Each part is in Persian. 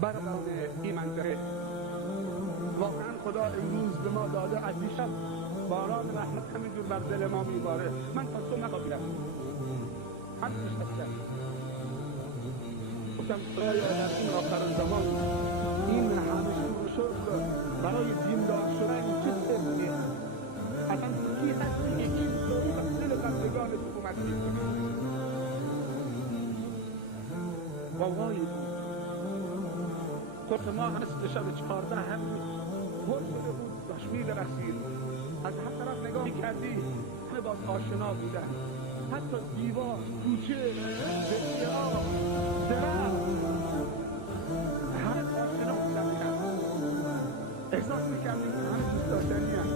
برادران این منطقه، واقعا خدا امروز به ما داده از دیشب باران رحمت همینجور بر دل ما میباره. من تا صبح نخوابیدم، همین نشستم گفتم خدایا در این آخر زمان این همه شور و شوق برای دیندار شدن چه سببیه؟ اصلا کی هست که این طوری و دل بندگان حکومت میکنه؟ وای خود ما مثل شب 14 هم پر شده بود، داشت می‌درخشید. از هر طرف نگاه می‌کردی همه باز آشنا بودن، حتی دیوار، کوچه، بسیار درخت، همه آشنا بودن. احساس می‌کردیم که همه دوست داشتنی هم.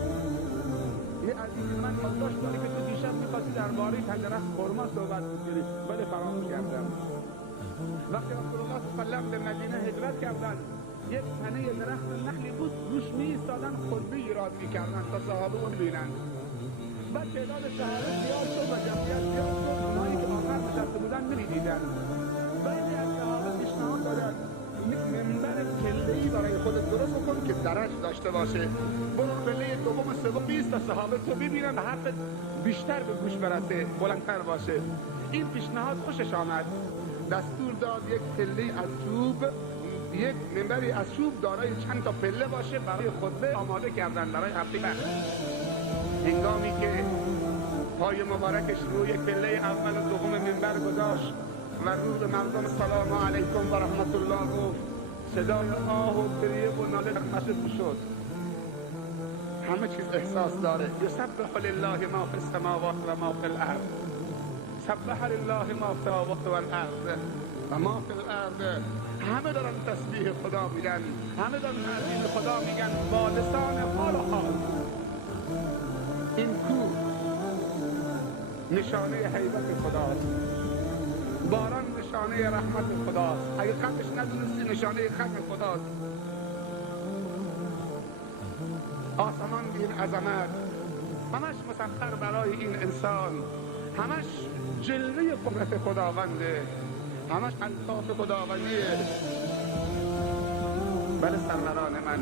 یه عزیزی من یادداشت داره که تو دیشب می‌خواستی درباره درخت خرما صحبت کنی، ولی فراموش کردم. وقتی رسول الله صلی الله علیه و آله به مدینه هجرت کردند، یک تنه درخت نخلی بود، روش می‌ایستادن خطبه ایراد می‌کردن تا صحابه رو ببینند. بعد تعداد صحابه زیاد شد و جمعیت زیاد شد، اونایی که آخر نشسته بودن نمی‌دیدند. بعضی از صحابه پیشنهاد دادند یک منبر پله‌ای برای خودت درست بکن که درج داشته باشه، برو پله دوم و سوم بیست تا صحابه تو ببینن و حرفت بیشتر به گوش برسه، بلندتر باشه. این پیشنهاد خوشش آمد، دستور داد یک پله از چوب، یک منبری از چوب دارای چند تا پله باشه برای خطبه آماده کردن برای هفته بعد. هنگامی که پای مبارکش روی یک پله اول و دوم منبر گذاشت و رو به مردم سلام علیکم و رحمت الله گفت، صدای آه و گریه و ناله در مسجد شد. همه چیز احساس داره. یسبح لله ما فی السماوات و ما فی الارض، سبح لله ما فی السماوات و الارض و ما فی الارض. همه دارن تسبیح خدا میگن، همه دارن تعظیم خدا میگن با لسان حال و حال. این کوه نشانه هیبت خداست، باران نشانه رحمت خداست، اگه قدش ندونستی نشانه ختم خداست. آسمان این عظمت همش مسخر برای این انسان، همش جلوه قدرت خداونده، همش الطاف خداوندیه. بله سروران من،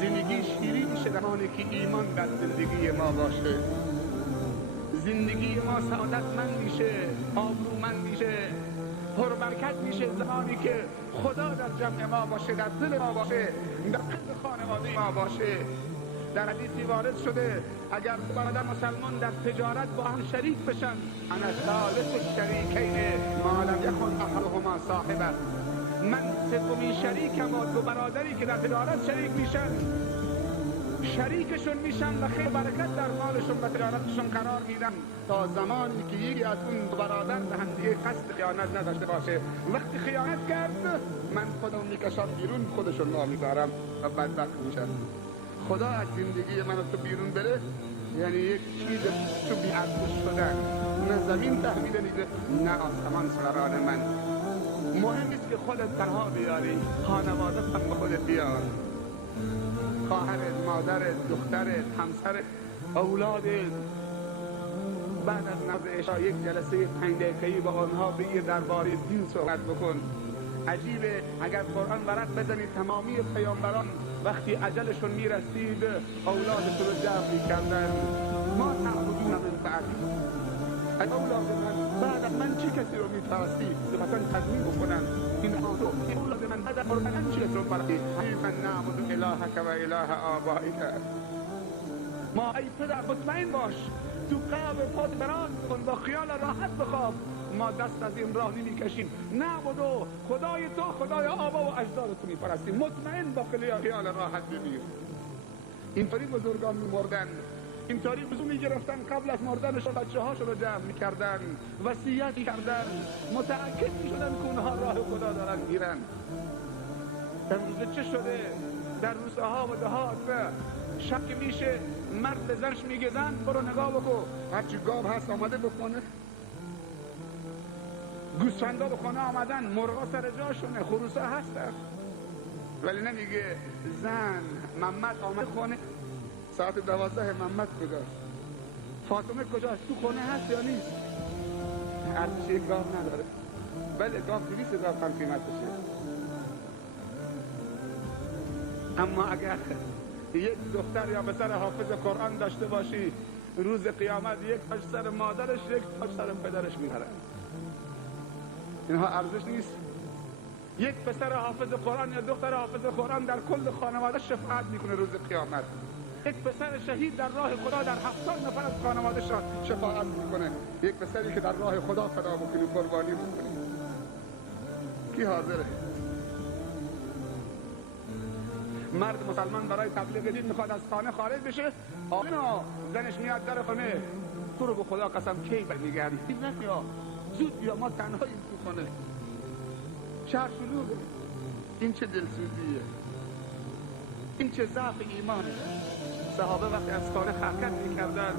زندگی شیرین میشه زمانی که ایمان در زندگی ما باشه. زندگی ما سعادتمند میشه، آبرومند میشه، پربرکت میشه زمانی که خدا در جمع ما باشه، در دل ما باشه، در قلب خانواده ما باشه. در حدیثی وارد شده اگر برادر مسلمان در تجارت با هم شریک بشن، انا ثالث الشریکین ما لم یکن احدهما صاحبه، من سومین شریکم و دو برادری که در تجارت شریک میشن شریکشون میشن و خیر برکت در مالشون و تجارتشون قرار میدن تا زمانی که یکی از اون دو برادر به هم دیگه قصد خیانت نداشته باشه. وقتی خیانت کرد من خودم میکشم بیرون، خودشون را میبرم و بدبخت میشن. خدا از زندگی من و تو بیرون بره یعنی یک چیز تو بی ارزش شدن، نه زمین تحویل میده نه آسمان. سروران من، مهم نیست که خودت تنها بیاری، خانواده هم به خودت بیار، خواهرت، مادرت، دخترت، همسرت، اولادت. بعد از نماز عشا یک جلسه 5 دقیقه‌ای با آنها بگیر درباره دین صحبت بکن. عجیبه اگر قرآن ورق بزنید تمامی پیامبران وقتی اجلشون میرسید اولادشون رو جمع میکردن. ما تعبدون من بعدی، اولاد من بعد از من چه کسی رو میپرستی مثلا تضمین بکنن این اولاد من بعد از قرآن چه کسی رو پرستی؟ من نعبد الهک و اله آبائک. ما ای پدر مطمئن باش، تو قلب پاد بران کن، با خیال راحت بخواب، ما دست از این راه نمیکشیم. نعبدو، خدای تو خدای آبا و اجدادت میپرستیم، مطمئن با خیال راحت بمیر. اینطوری بزرگان میمردن، اینطوری وضو میگرفتن، قبل از مردنشون بچه هاشون رو جمع میکردن، وصیت میکردن، متأکد میشدن که اونها راه خدا دارن میرن. امروز چه شده؟ در روستاها و دهات شب میشه مرد به زنش میگه زن برو نگاه بکن، هرچی گاو هست آمده بکنه، گوسفندا به خانه آمدن، مرغا سر جاشونه، خروسا هستن، ولی نمیگه زن محمد آمد خانه ساعت 12 محمد کجاست، فاطمه کجاست، تو خانه هست یا نیست. ارزش یک گاو نداره، بله گاو 200,000 تومان قیمتشه، اما اگر یک دختر یا پسر حافظ قرآن داشته باشی، روز قیامت یک تاج سر مادرش، یک تاج سر پدرش میبرن. اینها ارزش نیست؟ یک پسر حافظ قرآن یا دختر حافظ قرآن در کل خانواده شفاعت میکنه روز قیامت. یک پسر شهید در راه خدا در 70 نفر از خانواده شفاعت میکنه. یک پسری که در راه خدا فدا بکنی، قربانی بکنی، کی حاضره؟ مرد مسلمان برای تبلیغ دین میخواد از خانه خارج بشه، آقا زنش میاد در خانه، تو رو به خدا قسم کی برمیگردی؟ نکیا زود بیا، ما تنهاییم تو خانه. شهر شلوغه. این چه دلسوزیه، این چه ضعف ایمانه. صحابه وقتی از خانه حرکت میکردن،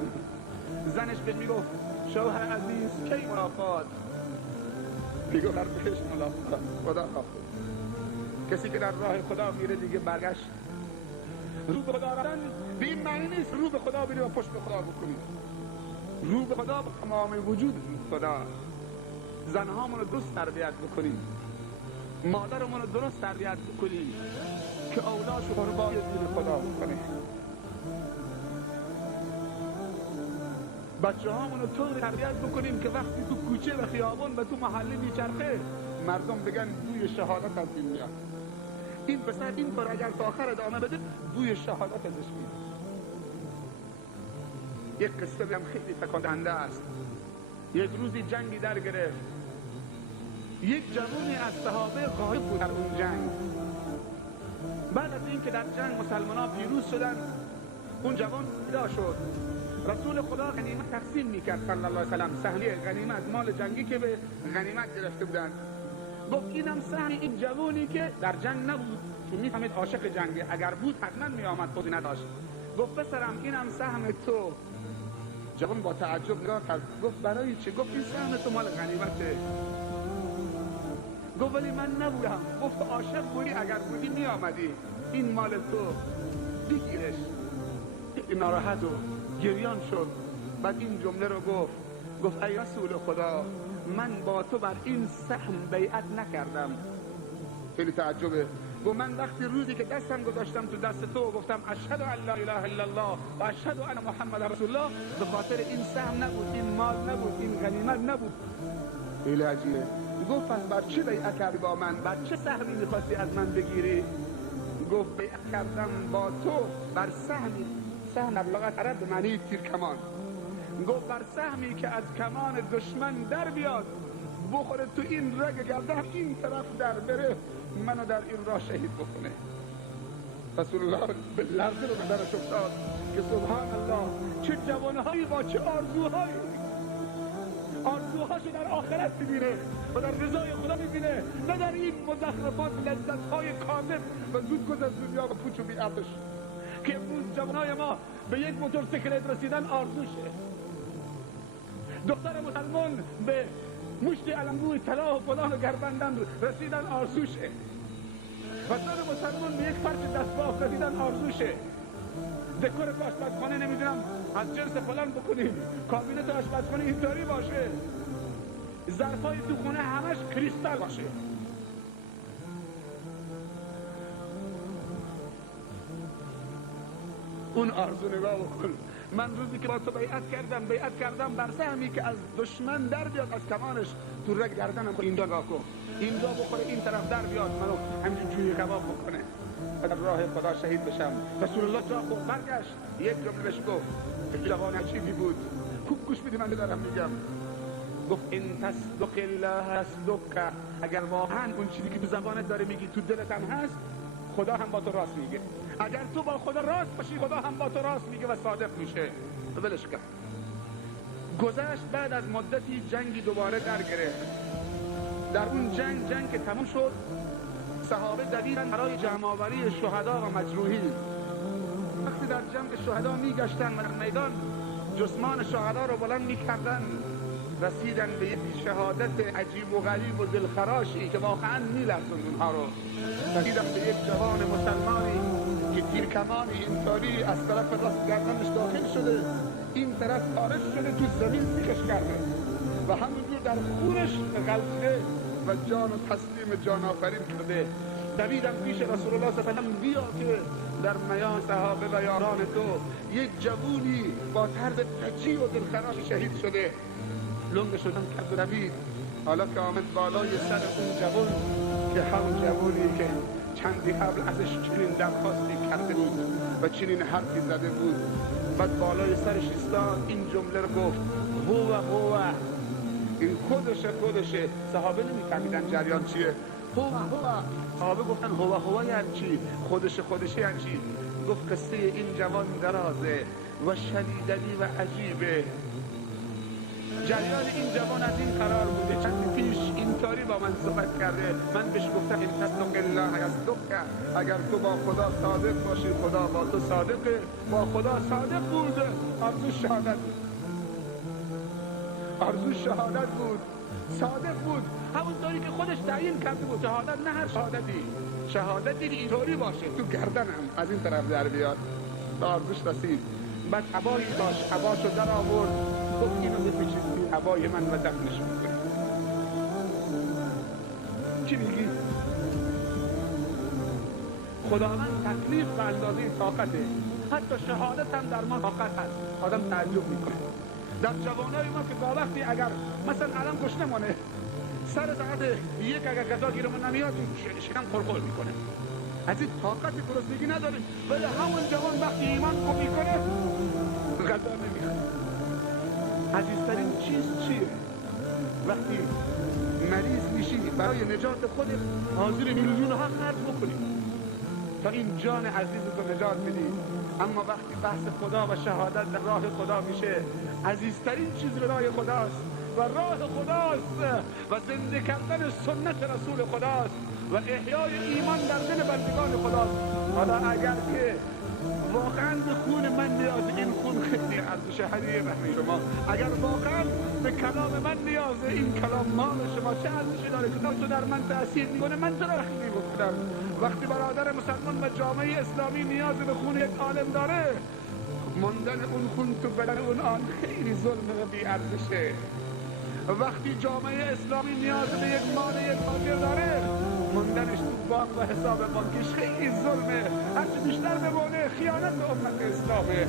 زنش به میگفت شوهر عزیز کی ملاقات؟ میگفت در بهشت ملاقات. خدا حافظ. کسی که در راه خدا میره دیگه برگشت. رو به خدا رفتن به این معنی نیست رو به خدا بری و پشت به خدا بکنی. رو به خدا با تمام وجود خدا. زنهامون رو درست تربیت بکنیم، مادرمون رو درست تربیت بکنیم که اولادش رو قربانی دین خدا بکنه. بچه هامون رو طور تربیت بکنیم که وقتی تو کوچه و خیابان و تو محله میچرخه، مردم بگن بوی شهادت از این میاد. این پسر این کار اگر تا آخر ادامه بده، بوی شهادت ازش میاد. یک قصه هم خیلی تکان‌دهنده است. یک روزی جنگی در گرفت. یک جوانی از صحابه غایب بود در اون جنگ. بعد از اینکه در جنگ مسلمان‌ها پیروز شدن، اون جوان پیدا شد. رسول خدا غنیمت تقسیم میکرد صلی الله علیه و سلم. سهمی غنیمت، مال جنگی که به غنیمت گرفته بودن، گفت اینم سهم این جوانی که در جنگ نبود، چون میفهمید عاشق جنگه، اگر بود حتما میآمد، خودی نداشت. گفت پسرم اینم سهم تو. جوان با تعجب نگاه کرد، گفت برای چی؟ گفت این سهم تو مال غنیمته. گفت ولی من نبودم. گفت عاشق بودی، اگر بودی میآمدی، این مال تو، بگیرش. ناراحت و گریان شد. بعد این جمله رو گفت ای رسول خدا، من با تو بر این سهم بیعت نکردم. خیلی تعجبه. گفت من وقتی روزی که دستم گذاشتم تو دست تو، گفتم اشهد ان لا اله الا الله و اشهد ان محمد رسول الله، به خاطر این سهم نبود، این مال نبود، این غنیمت نبود. خیلی عجیبه. گفت پس بر چه بیعت کردی با من؟ بر چه سهمی میخواستی از من بگیری؟ گفت بیعت کردم با تو بر سهمی، سهم در لغت عرب به معنی تیرکمان. گفت بر سهمی که از کمان دشمن در بیاد، بخوره تو این رگ گردن، این طرف در بره، منو در این راه شهید بکنه. رسول الله به لرزه رو به درش افتاد که سبحان الله، چه جوانهایی با چه آرزوهایی، آرزوهاشو در آخرت میبینه و در رضای خدا میبینه، نه در این مزخرفات لذتهای کاذب و زودگذر از دنیا و پوچ و بی‌عرضش که امروز جوانهای ما به یک موتورسیکلت رسیدن آرزوشه. دختر مسلمان به مشت علمگوی طلا و فلان و گربندن رسیدن آرزوشه. پسر مسلمان به یک فرش دستباف رسیدن آرزوشه. دکور آشپزخانه نمیدونم از جنس فلان بکنیم، کابینت آشپزخانه اینطوری باشه، ظرفای تو خونه همش کریستال باشه. اون آرزو نگاه بکن. من روزی که با تو بیعت کردم بر سهمی که از دشمن در بیاد، از کمانش تو رگ گردنم اینجا نگاه کن، اینجا بخوره، این طرف در بیاد، منو همین جوی کباب بکنه و در راه خدا شهید بشم. رسول الله جا خود برگشت، یک جمله بهش گفت، جوان عجیبی بود. خوب گوش بدی من دارم میگم. گفت این تصدق الله تصدق، اگر واقعا اون چیزی که تو زبانت داره میگی تو دلت هم هست، خدا هم با تو راست میگه. اگر تو با خدا راست باشی، خدا هم با تو راست میگه و صادق میشه. ولش کن. گذشت. بعد از مدتی جنگی دوباره در گرفت. در اون جنگ که تموم شد، صحابه دویدن برای جمع آوری شهدا و مجروحین. وقتی در جمع شهدا میگشتن و در میدان جسمان شهدا رو بلند میکردن، رسیدن به یک شهادت عجیب و غریب و دلخراشی که واقعا میلرزوند اونها رو. رسیدن به یک جوان مسلمانی که تیرکمانی اینطوری از طرف راست گردنش داخل شده، این طرف خارج شده، تو زمین میکش کرده و همونجور در خونش غلطیده و جان و تسلیم جان آفرین کرده. دویدم پیش رسول الله صلی الله علیه و بیا که در میان صحابه و یاران تو یک جوونی با طرز فجیع و دلخراش شهید شده. لنگ شدم کرد و دوید. حالا که آمد بالای سر اون جوون که همون جوونی که چندی قبل ازش چنین درخواستی کرده بود و چنین حرفی زده بود، بعد بالای سرش ایستاد این جمله رو گفت: هو این خودشه. صحابه نمی‌فهمیدن جریان چیه. هو صحابه گفتن هو یعنی چی؟ خودشه یعنی چی؟ گفت قصه این جوان درازه و شدیدنی و عجیبه. جریان این جوان از این قرار بوده. چند پیش اینطوری با من صحبت کرده. من بهش گفتم این تصدق الله یصدقک، اگر تو با خدا صادق باشی خدا با تو صادقه. با خدا صادق بود. آرزو شهادت بود. صادق بود، همونطوری که خودش تعیین کرده بود. شهادت نه هر شهادتی اینطوری باشه تو گردنم از این طرف در بیاد. به آرزوش رسید. بعد عبایی داشت، عباشو در آورد، گفت اینو بپیچید توی عبای من و دفنش میکنه. چی میگی؟ خداوند تکلیف به اندازه طاقته. حتی شهادت هم در ما طاقت هست. آدم تعجب میکنه. در جوانای ما که با وقتی اگر مثلا الان گشنه مونه، سر ساعت یک اگر غذا گیرمون نمیاد شکم خلخل میکنه. از این طاقت گرسنگی نداره، ولی همون جوان وقتی ایمان کفی کنه غذا نمیخواد. عزیزترین چیز چیه؟ وقتی مریض میشی برای نجات خودت حاضر میلیون‌ها خرج بکنی تا این جان عزیز رو نجات بدی. اما وقتی بحث خدا و شهادت در راه خدا میشه، عزیزترین چیز راه خداست و راه خداست و زنده کردن سنت رسول خداست و احیای ایمان در دل بندگان خداست. حالا اگر که واقعا به خون من نیاز، این خون خیلی ارزش هدیه بهر شما. اگر واقعا به کلام من نیاز، این کلام مال شما چه ارزشی داره که تو در من تأثیر میکنه؟ من تو را رخیمی بکنم. وقتی برادر مسلمان و جامعه اسلامی نیاز به خون یک عالم داره، ماندن اون خون تو بدن اون آن خیلی ظلم و بی ارزشه. وقتی جامعه اسلامی نیاز به یک مال یک تاجر داره، ماندنش تو بانک و حساب بانکیش خیلی ظلمه. هرچی بیشتر بمونه خیانت به امت اسلامه.